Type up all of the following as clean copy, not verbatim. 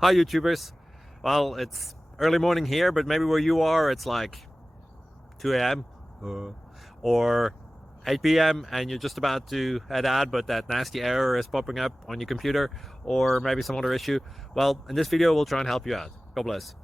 Hi YouTubers. Well, it's early morning here, but maybe where you are it's like 2 a.m. Or 8 p.m. and you're just about to head out, but that nasty error is popping up on your computer, or maybe some other issue. Well, in this video we'll try and help you out. God bless.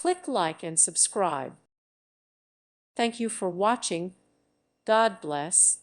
Click like and subscribe. Thank you for watching. God bless.